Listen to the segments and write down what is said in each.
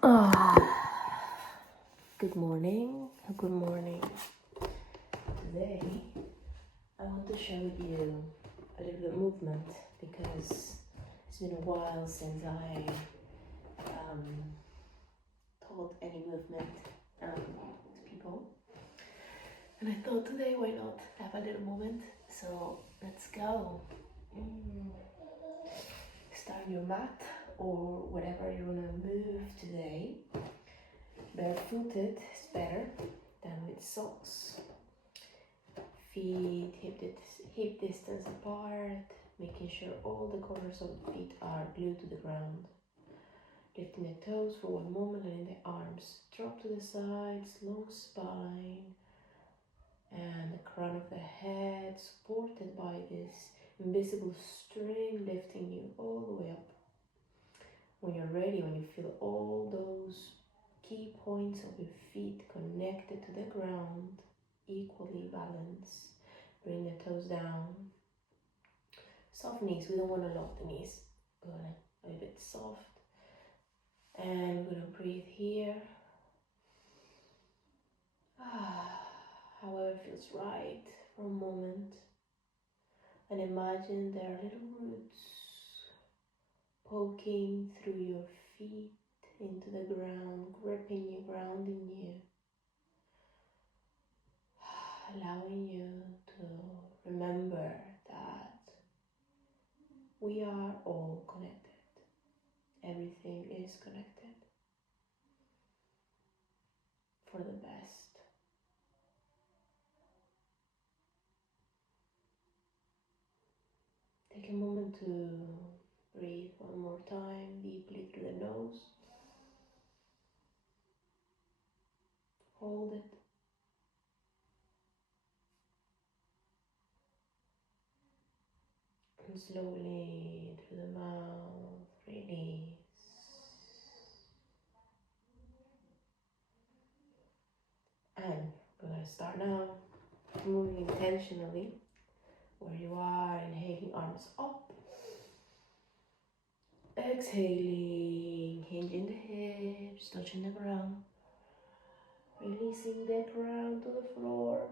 Good morning. Good morning. Today, I want to share with you a little bit of movement because it's been a while since I taught any movement to people. And I thought today, why not have a little moment? So let's go. Start your mat or whatever you want to move today. Barefooted is better than with socks. Feet hip distance apart, making sure all the corners of the feet are glued to the ground. Lifting the toes for one moment and in the arms drop to the sides, long spine, and the crown of the head supported by this invisible string lifting you all the way up. When you're ready, when you feel all those key points of your feet connected to the ground, equally balanced, bring the toes down. Soft knees, we don't want to lock the knees. We're gonna a little bit soft. And we're gonna breathe here. However feels right for a moment. And imagine there are little roots poking through your feet into the ground, gripping you, grounding you, allowing you to remember that we are all connected. Everything is connected for the best. Take a moment to breathe one more time deeply through the nose. Hold it. And slowly through the mouth, release. And we're going to start now, moving intentionally. Where you are, inhaling, arms up. Exhaling, hinging the hips, touching the ground. Releasing the ground to the floor.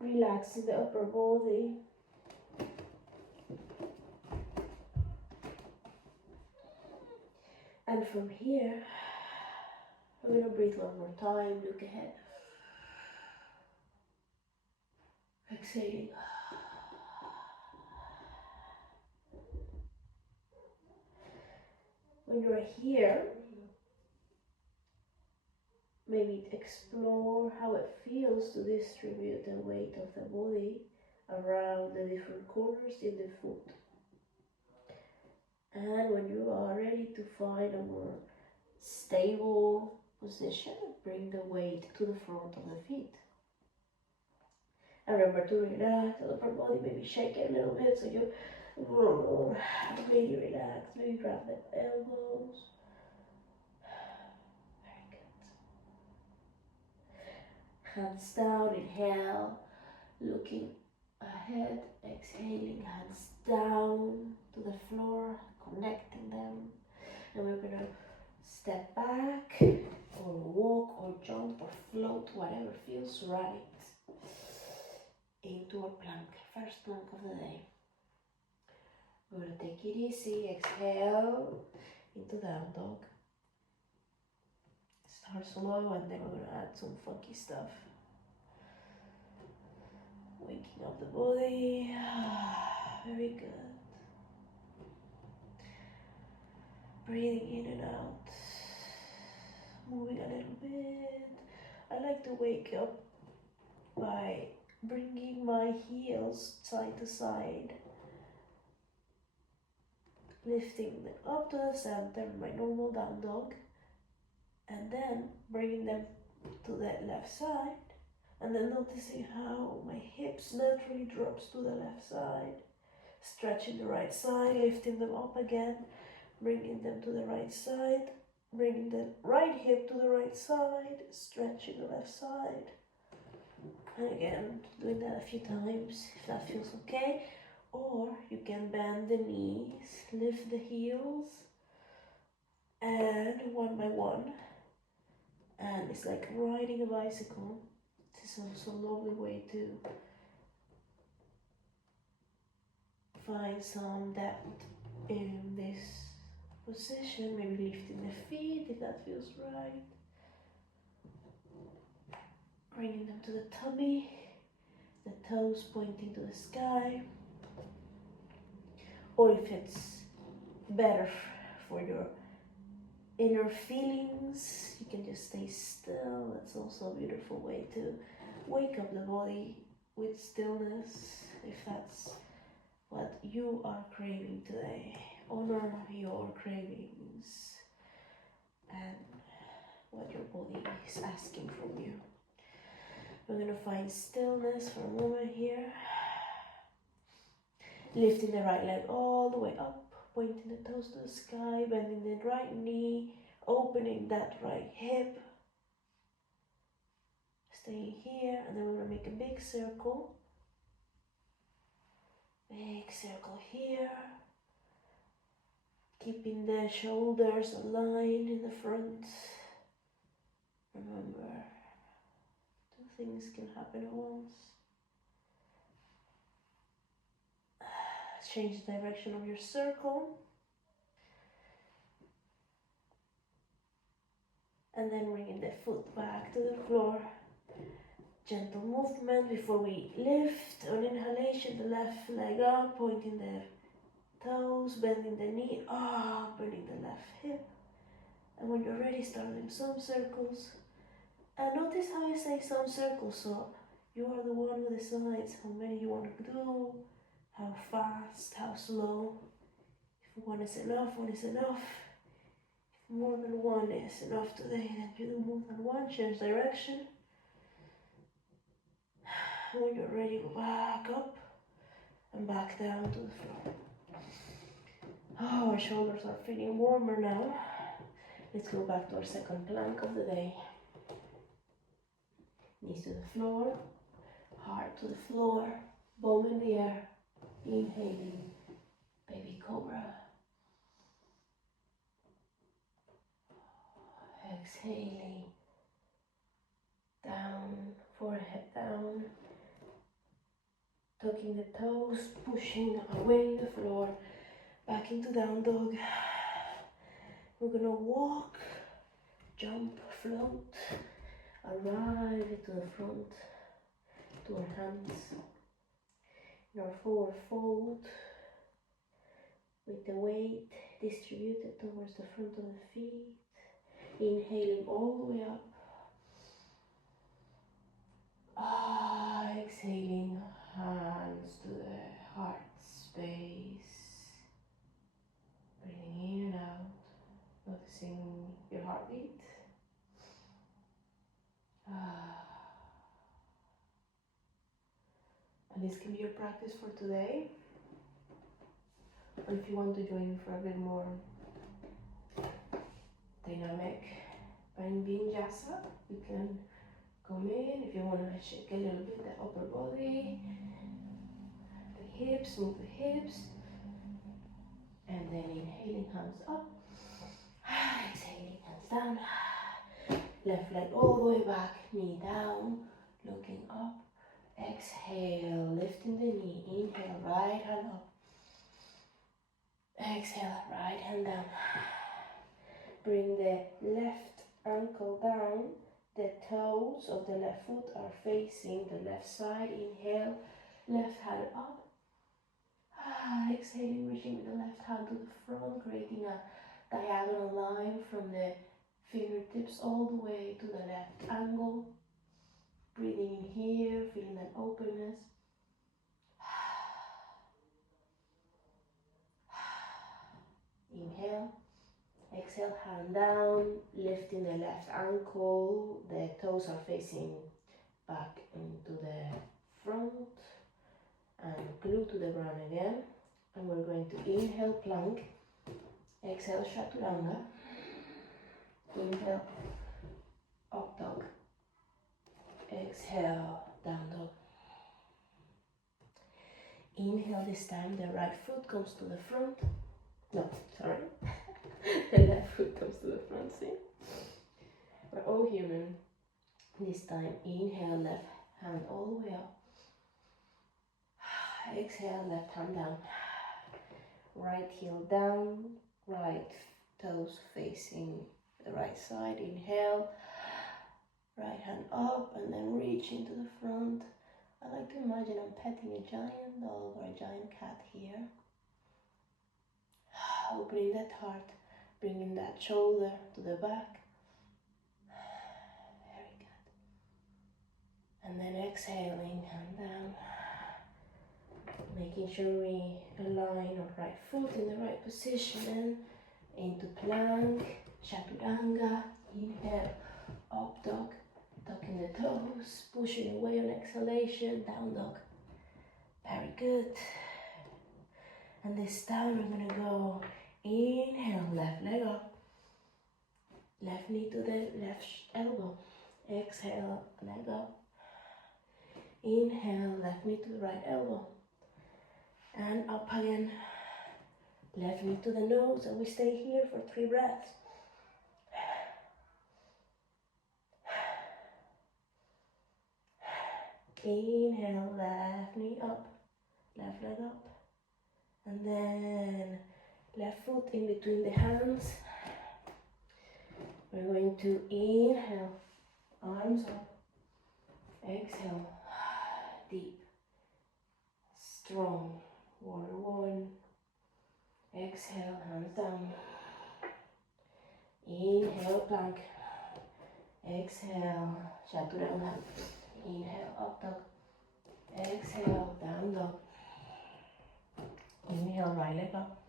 Relaxing the upper body. And from here, we're going to breathe one more time, look ahead. Exhaling. When you're here, maybe explore how it feels to distribute the weight of the body around the different corners in the foot. And when you are ready to find a more stable position, bring the weight to the front of the feet. And remember to relax the upper body, maybe shake it a little bit so you really relax. Maybe grab the elbows. Very good. Hands down, inhale, looking ahead, exhaling, hands down to the floor, connecting them. And we're gonna step back, or walk, or jump, or float, whatever feels right, into our plank, first plank of the day. We're gonna take it easy, exhale into down dog. Start slow and then we're gonna add some funky stuff. Waking up the body, very good. Breathing in and out, moving a little bit. I like to wake up by bringing my heels side to side, lifting them up to the center, my normal down dog, and then bringing them to the left side, and then noticing how my hips naturally drops to the left side, stretching the right side, lifting them up again, bringing them to the right side, bringing the right hip to the right side, stretching the left side. And again, doing that a few times if that feels okay. Or you can bend the knees, lift the heels, and one by one. And it's like riding a bicycle. This is also a lovely way to find some depth in this position. Maybe lifting the feet if that feels right. Bringing them to the tummy, the toes pointing to the sky. Or if it's better for your inner feelings, you can just stay still. That's also a beautiful way to wake up the body with stillness, if that's what you are craving today. Honor your cravings and what your body is asking from you. We're gonna find stillness for a moment here. Lifting the right leg all the way up, pointing the toes to the sky, bending the right knee, opening that right hip. Staying here, and then we're gonna make a big circle. Big circle here. Keeping the shoulders aligned in the front. Remember, two things can happen at once. Change the direction of your circle. And then bringing the foot back to the floor. Gentle movement before we lift. On inhalation, the left leg up, pointing the toes, bending the knee up, bending the left hip. And when you're ready, start doing some circles. And notice how I say some circles, so you are the one who decides how many you want to do, how fast, how slow. If one is enough, one is enough. If more than one is enough today, then you do more than one, change direction. When you're ready, go back up and back down to the floor. Oh, our shoulders are feeling warmer now. Let's go back to our second plank of the day. Knees to the floor, heart to the floor, bum in the air. Inhaling, baby cobra. Exhaling, down, forehead down. Tucking the toes, pushing away the floor, back into down dog. We're gonna walk, jump, float, arrive to the front, to our hands, in our forward fold, with the weight distributed towards the front of the feet, inhaling all the way up. Exhaling, hands to the heart space, breathing in and out, noticing your heartbeat. And this can be your practice for today. Or if you want to join me for a bit more dynamic vinyasa, you can come in. If you want to shake a little bit the upper body, the hips, move the hips, and then inhaling, hands up, exhaling, hands down, left leg all the way back, knee down, looking up, exhale, lifting the knee, inhale, right hand up, exhale, right hand down, bring the left ankle down. The toes of the left foot are facing the left side. Inhale, left hand up. Exhaling, reaching with the left hand to the front, creating a diagonal line from the fingertips all the way to the left angle. Breathing in here, feeling that openness. Inhale. Exhale, hand down, lifting the left ankle. The toes are facing back into the front and glue to the ground again. And we're going to inhale, plank. Exhale, chaturanga. Inhale, up dog. Exhale, down dog. Inhale this time, the right foot comes to the front. No, sorry. The left foot comes to the front, see? We're all human. This time, inhale, left hand all the way up. Exhale, left hand down. Right heel down, right toes facing the right side. Inhale, right hand up, and then reach into the front. I like to imagine I'm petting a giant dog or a giant cat here. Opening that heart, bringing that shoulder to the back. Very good. And then exhaling, hand down. Making sure we align our right foot in the right position. Into plank, chaturanga. Inhale, up dog. Tucking the toes, pushing away on exhalation, down dog. Very good. And this time we're gonna go inhale, left leg up. Left knee to the left elbow. Exhale, leg up. Inhale, left knee to the right elbow. And up again. Left knee to the nose, and we stay here for 3 breaths. Inhale, left knee up, left leg up. And then left foot in between the hands. We're going to inhale, arms up. Exhale, deep, strong, warrior one. Exhale, hands down. Inhale, plank. Exhale, chaturanga. Inhale, up dog. Exhale, down dog. Inhale, right leg up.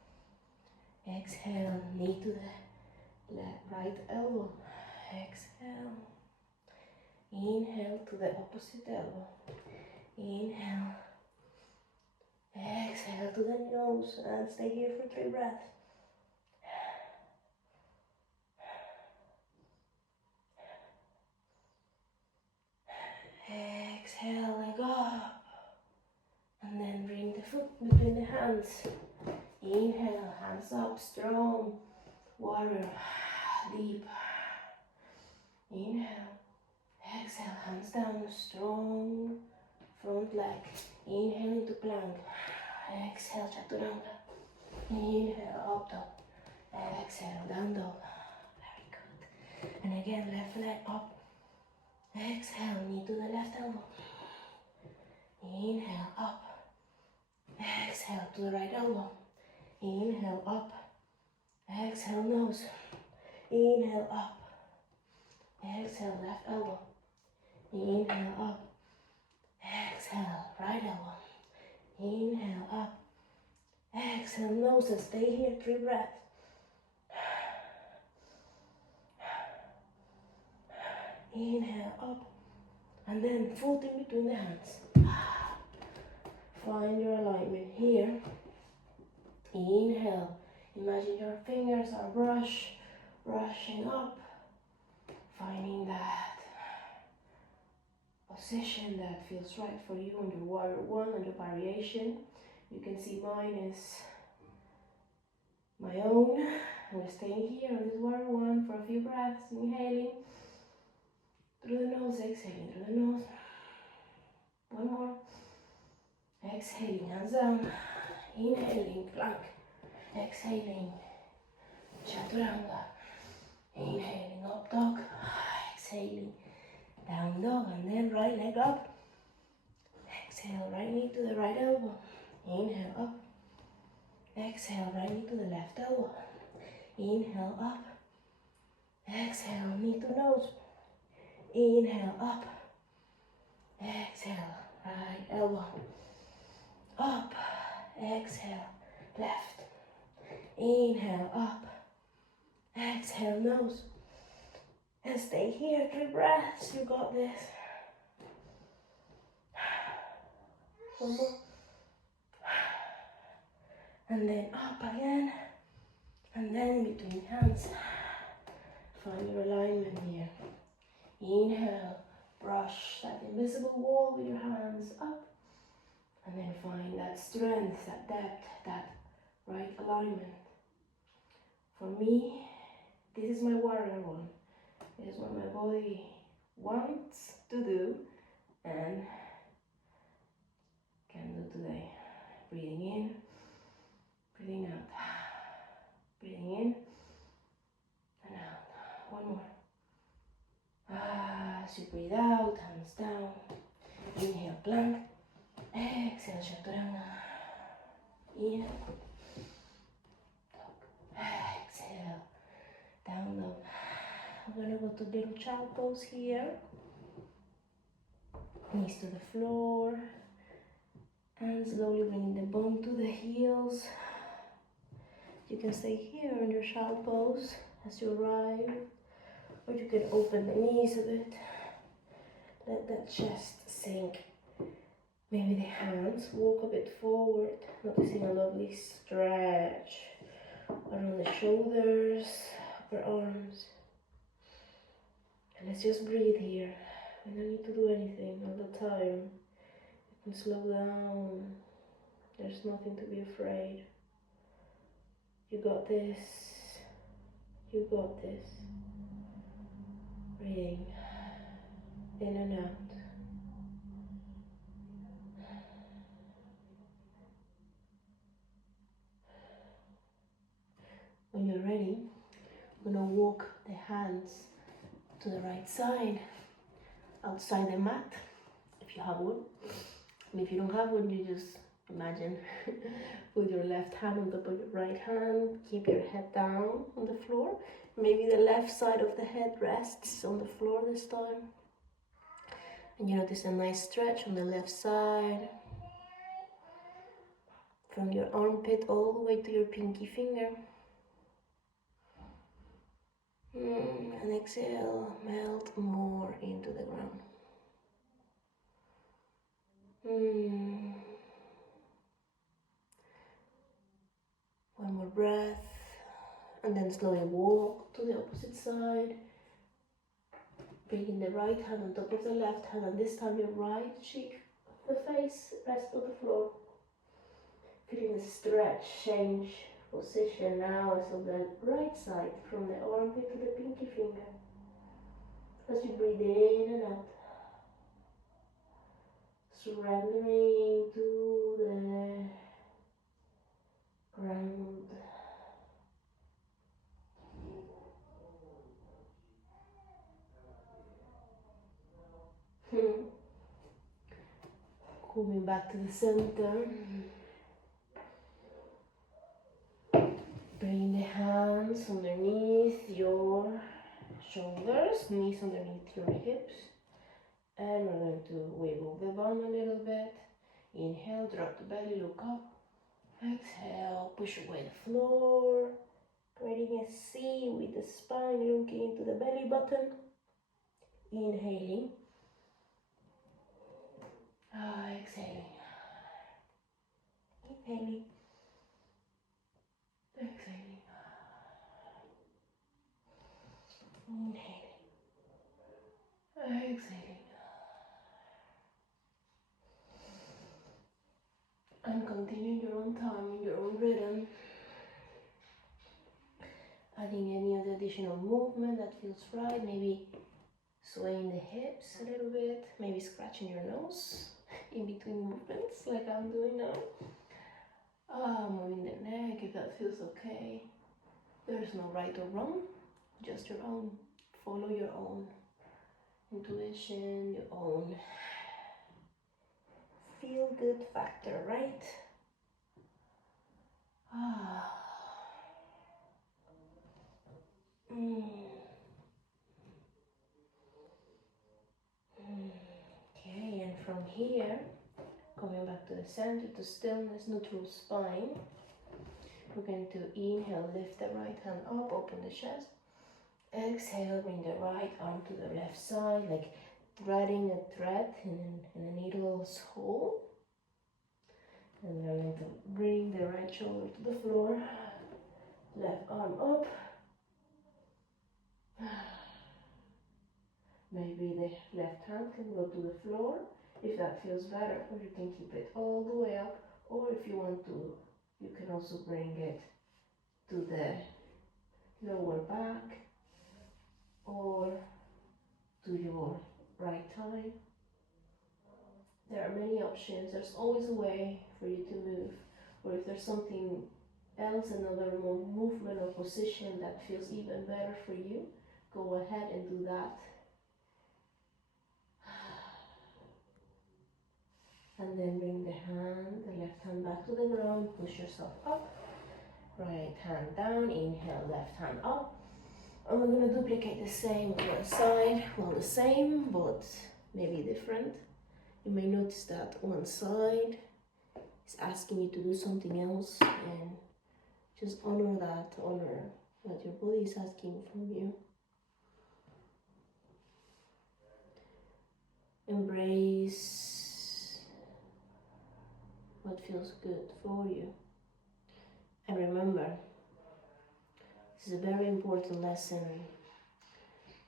Exhale, knee to the right elbow. Exhale. Inhale to the opposite elbow. Inhale. Exhale to the nose and stay here for 3 breaths. Exhale, leg up. And then bring the foot between the hands. Inhale, hands up, strong. Warrior, deep. Inhale. Exhale, hands down, strong. Front leg. Inhale into plank. Exhale, chaturanga. Inhale, up dog. Exhale, down dog. Very good. And again, left leg up. Exhale, knee to the left elbow. Inhale, up. Exhale to the right elbow. Inhale, up. Exhale, nose. Inhale, up. Exhale, left elbow. Inhale, up. Exhale, right elbow. Inhale, up. Exhale, nose, and stay here 3 breaths. Inhale, up. And then foot in between the hands. Find your alignment here. Inhale. Imagine your fingers are brushing up. Finding that position that feels right for you on your warrior one and your variation. You can see mine is my own. We're staying here on this warrior one for a few breaths. Inhaling through the nose, exhaling through the nose. One more. Exhaling, hands down. Inhaling, plank. Exhaling, chaturanga. Inhaling, up dog. Exhaling, down dog. And then right leg up. Exhale, right knee to the right elbow. Inhale, up. Exhale, right knee to the left elbow. Inhale, up. Exhale, knee to nose. Inhale, up. Exhale, right elbow. Up. Exhale, left. Inhale, up. Exhale, nose. And stay here, 3 breaths. You got this. One more. And then up again. And then between hands. Find your alignment here. Inhale, brush that invisible wall with your hands up. And then find that strength, that depth, that right alignment. For me, this is my warrior one. This is what my body wants to do and can do today. Breathing in, breathing out. Breathing in and out. One more. As you breathe out, hands down. Inhale, plank. Exhale, chaturanga. In. Exhale. Down dog. I'm gonna go to little child pose here. Knees to the floor. And slowly bringing the bum to the heels. You can stay here in your child pose as you arrive. Or you can open the knees a bit. Let that chest sink. Maybe the hands walk a bit forward. Noticing a lovely stretch around the shoulders, upper arms. And let's just breathe here. We don't need to do anything all the time. You can slow down. There's nothing to be afraid. You got this. You got this. Breathing in and out. When you're ready, I'm gonna walk the hands to the right side, outside the mat, if you have one. And if you don't have one, you just imagine with your left hand on top of your right hand, keep your head down on the floor. Maybe the left side of the head rests on the floor this time. And you notice a nice stretch on the left side. From your armpit all the way to your pinky finger. And exhale, melt more into the ground. One more breath. And then slowly walk to the opposite side. Bringing the right hand on top of the left hand, and this time your right cheek, the face, rest on the floor. Feeling the stretch, change position now as on the right side, from the armpit to the pinky finger. As you breathe in and out. Surrendering to the ground. Coming back to the center. Bring the hands underneath your shoulders, knees underneath your hips. And we're going to wiggle the bum a little bit. Inhale, drop the belly, look up. Exhale, push away the floor. Creating a C with the spine looking into the belly button. Inhaling. Exhaling. Inhaling. Exhaling. Inhaling. Exhaling. And continue in your own time, in your own rhythm. Adding any other additional movement that feels right. Maybe swaying the hips a little bit. Maybe scratching your nose in between movements like I'm doing now. Moving the neck if that feels okay. There's no right or wrong, just your own. Follow your own intuition, your own feel good factor, right? Okay, and from here, coming back to the center, to stillness, neutral spine. We're going to inhale, lift the right hand up, open the chest. Exhale, bring the right arm to the left side, like threading a thread in a needle's hole. And we're going to bring the right shoulder to the floor, left arm up. Maybe the left hand can go to the floor. if that feels better, or you can keep it all the way up, or if you want to, you can also bring it to the lower back or to your right thigh. There are many options. There's always a way for you to move, or if there's something else, another movement or position that feels even better for you, go ahead and do that. And then bring the left hand back to the ground, push yourself up, right hand down, inhale, left hand up. And we're going to duplicate the same on the other side. Well, the same, but maybe different. You may notice that one side is asking you to do something else, and just honor that, honor what your body is asking from you. Embrace what feels good for you. And remember, this is a very important lesson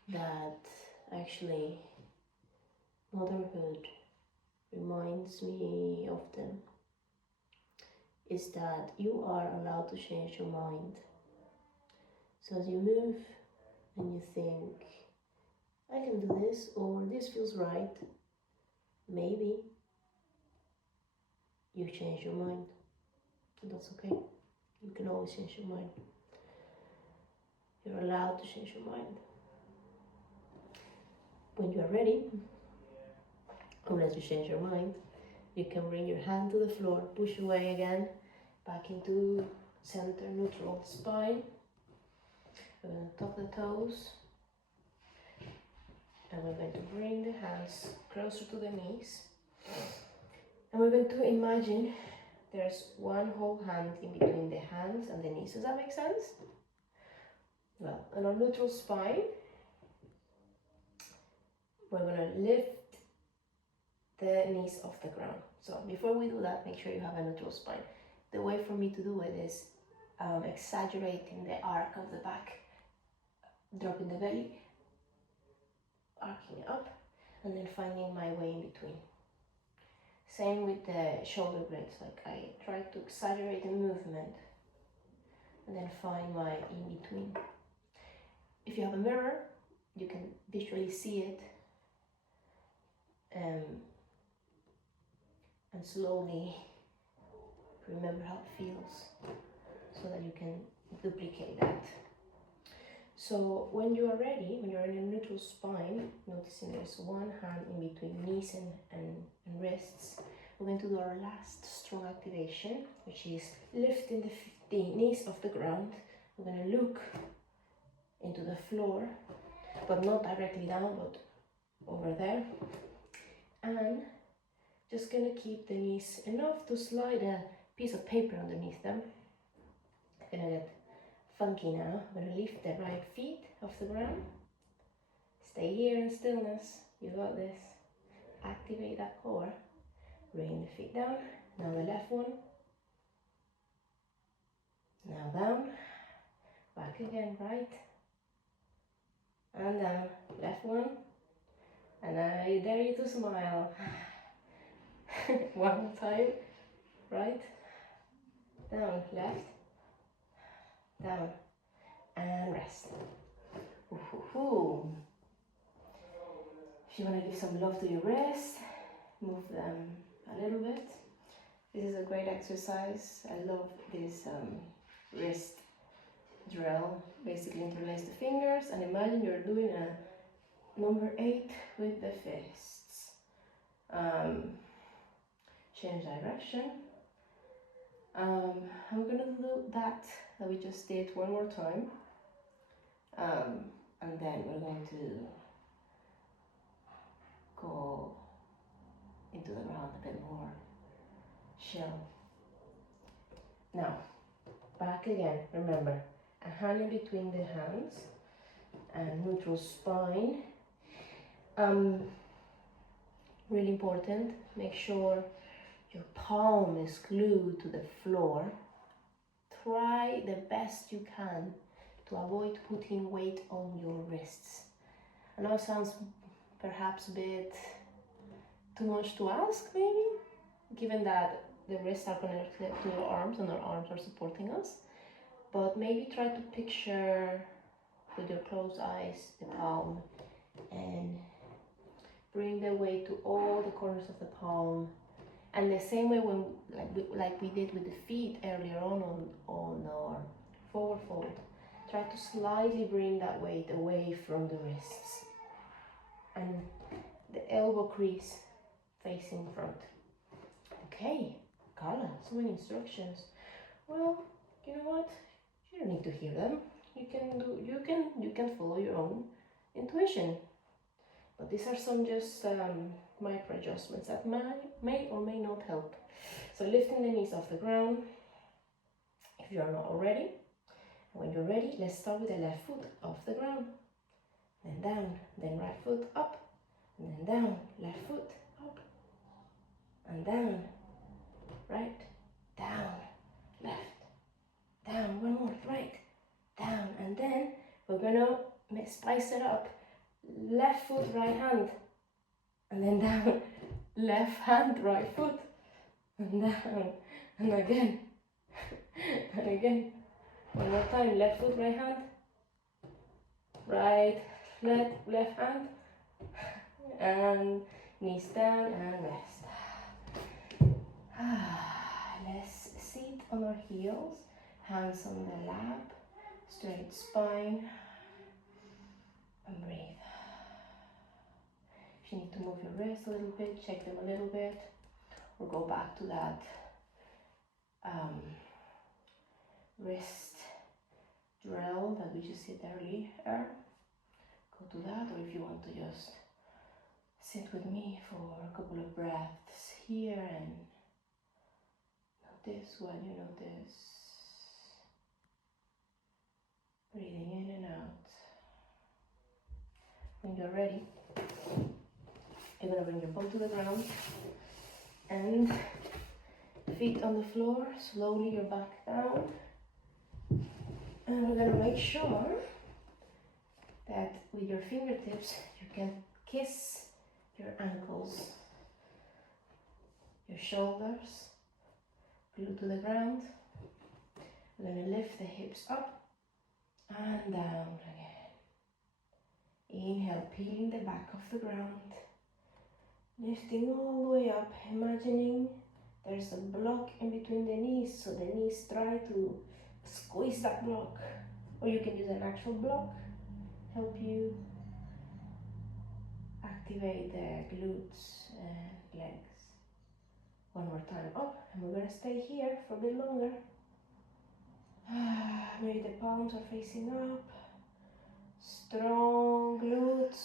that actually motherhood reminds me often, is that you are allowed to change your mind. So as you move and you think, I can do this, or this feels right, maybe you change your mind. And that's okay. You can always change your mind. You're allowed to change your mind. When you are ready, unless you change your mind, you can bring your hand to the floor, push away again, back into center, neutral spine. We're going to tuck the toes, and we're going to bring the hands closer to the knees. And we're going to imagine there's one whole hand in between the hands and the knees. Does that make sense? Well, on our neutral spine, we're going to lift the knees off the ground. So before we do that, make sure you have a neutral spine. The way for me to do it is exaggerating the arc of the back, dropping the belly, arcing up, and then finding my way in between. Same with the shoulder blades, like I try to exaggerate the movement and then find my in between. If you have a mirror, you can visually see it, and slowly remember how it feels so that you can duplicate that. So when you are ready, when you're in a neutral spine, noticing there's one hand in between knees and wrists, we're going to do our last strong activation, which is lifting the knees off the ground. We're going to look into the floor, but not directly down, but over there. And just going to keep the knees enough to slide a piece of paper underneath them. Gonna get funky now. I'm going to lift the right feet off the ground. Stay here in stillness. You got this. Activate that core. Bring the feet down. Now the left one. Now down. Back again, right. And down. Left one. And I dare you to smile. One more time. Right. Down. Left. Down. And rest. Ooh. If you want to give some love to your wrists, move them a little bit. This is a great exercise. I love this wrist drill. Basically interlace the fingers and imagine you're doing a number 8 with the fists. Change direction. And we're going to do that we just did one more time. And then we're going to go into the ground a bit more chill. Now, back again. Remember, a hand in between the hands and neutral spine. Really important, make sure your palm is glued to the floor. Try the best you can to avoid putting weight on your wrists. I know it sounds perhaps a bit too much to ask, maybe, given that the wrists are connected to your arms and our arms are supporting us. But maybe try to picture with your closed eyes the palm and bring the weight to all the corners of the palm. And the same way when like we did with the feet earlier on our forward fold, try to slightly bring that weight away from the wrists and the elbow crease facing front. Okay, Carla, so many instructions. Well, you know what? You don't need to hear them. You can follow your own intuition. But these are some just micro adjustments that may or may not help. So lifting the knees off the ground, if you are not already. When you're ready, let's start with the left foot off the ground. Then down, then right foot up, and then down, left foot up, and down, right, down, left, down, one more, right, down, and then we're gonna spice it up. Left foot, right hand, and then down, left hand, right foot, and down, and again, and again. One more time, left foot, right hand, right, left hand, and knees down and rest. Let's sit on our heels, hands on the lap, straight spine, and breathe. If you need to move your wrists a little bit, check them a little bit, or go back to that wrist drill that we just did earlier. Go to that, or if you want to just sit with me for a couple of breaths here and notice what you notice. Breathing in and out. When you're ready, you're going to bring your bum to the ground and feet on the floor, slowly your back down. And we're going to make sure that with your fingertips you can kiss your ankles, your shoulders, glue to the ground. We're going to lift the hips up and down again. Inhale, peeling the back of the ground. Lifting all the way up, imagining there's a block in between the knees, so the knees try to squeeze that block. Or you can use an actual block, help you activate the glutes and legs. One more time up, and we're going to stay here for a bit longer. Maybe the palms are facing up. Strong glutes.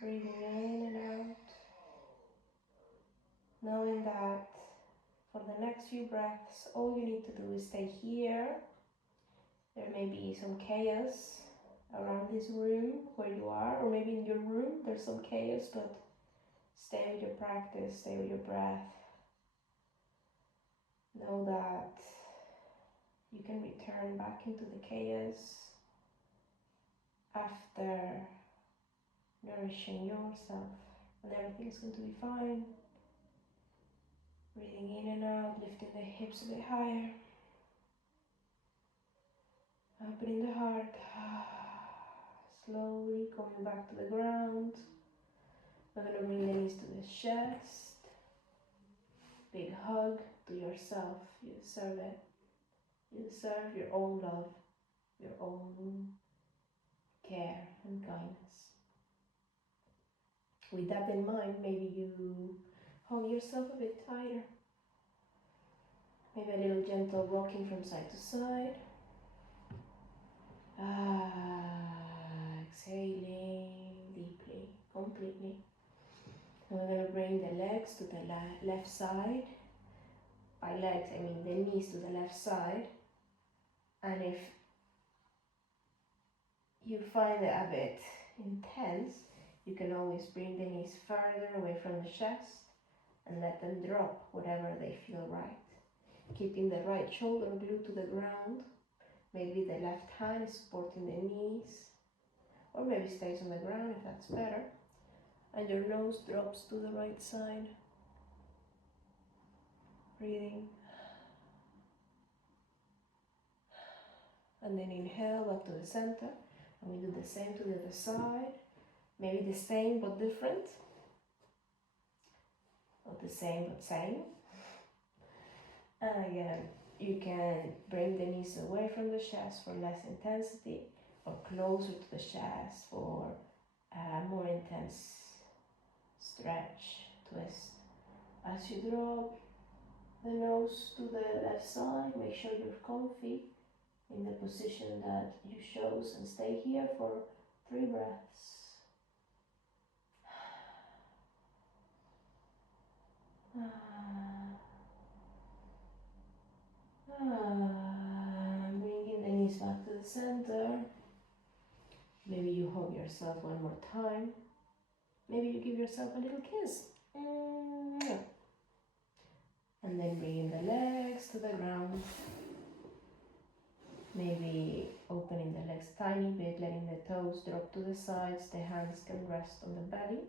Breathing in and out. Knowing that for the next few breaths, all you need to do is stay here. There may be some chaos around this room where you are, or maybe in your room there's some chaos, but stay with your practice, stay with your breath. Know that you can return back into the chaos after nourishing yourself, and everything's going to be fine. Breathing in and out, lifting the hips a bit higher. Opening the heart. Slowly coming back to the ground. We're going to bring the knees to the chest. Big hug to yourself. You deserve it. You deserve your own love, your own care and kindness. With that in mind, maybe you hug yourself a bit tighter. Maybe a little gentle rocking from side to side. Exhaling deeply, completely. And we're going to bring the legs to the left side. By legs, I mean the knees to the left side. And if you find it a bit intense, you can always bring the knees further away from the chest and let them drop wherever they feel right. Keeping the right shoulder glued to the ground. Maybe the left hand is supporting the knees, or maybe stays on the ground if that's better. and your nose drops to the right side. Breathing. And then inhale back to the center. And we do the same to the other side. Maybe the same but different. Not the same but same. And again, you can bring the knees away from the chest for less intensity, or closer to the chest for a more intense stretch, twist. As you drop the nose to the left side, make sure you're comfy in the position that you chose, and stay here for 3 breaths. Bringing the knees back to the center. Maybe you hug yourself one more time. Maybe you give yourself a little kiss. And then bringing the legs to the ground. Maybe opening the legs tiny bit, letting the toes drop to the sides. The hands can rest on the belly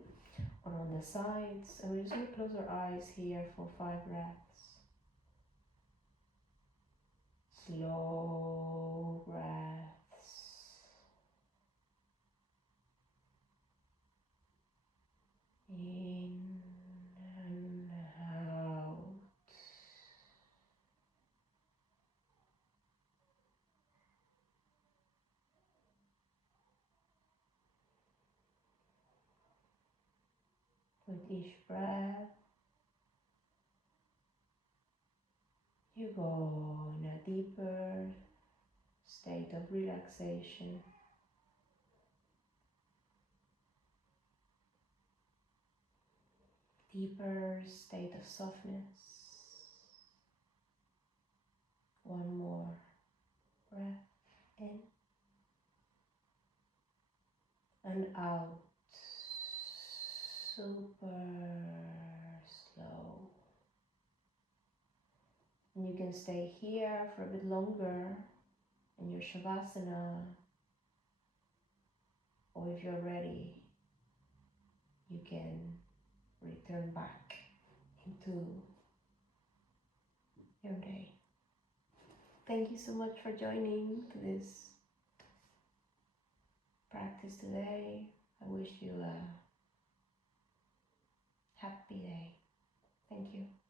or on the sides. And we're just going to close our eyes here for 5 breaths. Slow breaths. In and out. With each breath, you go in a deeper state of relaxation. Deeper state of softness. One more breath in and out. Super slow. And you can stay here for a bit longer in your Shavasana, or if you're ready, you can return back into your day. Thank you so much for joining to this practice today. I wish you a happy day. Thank you.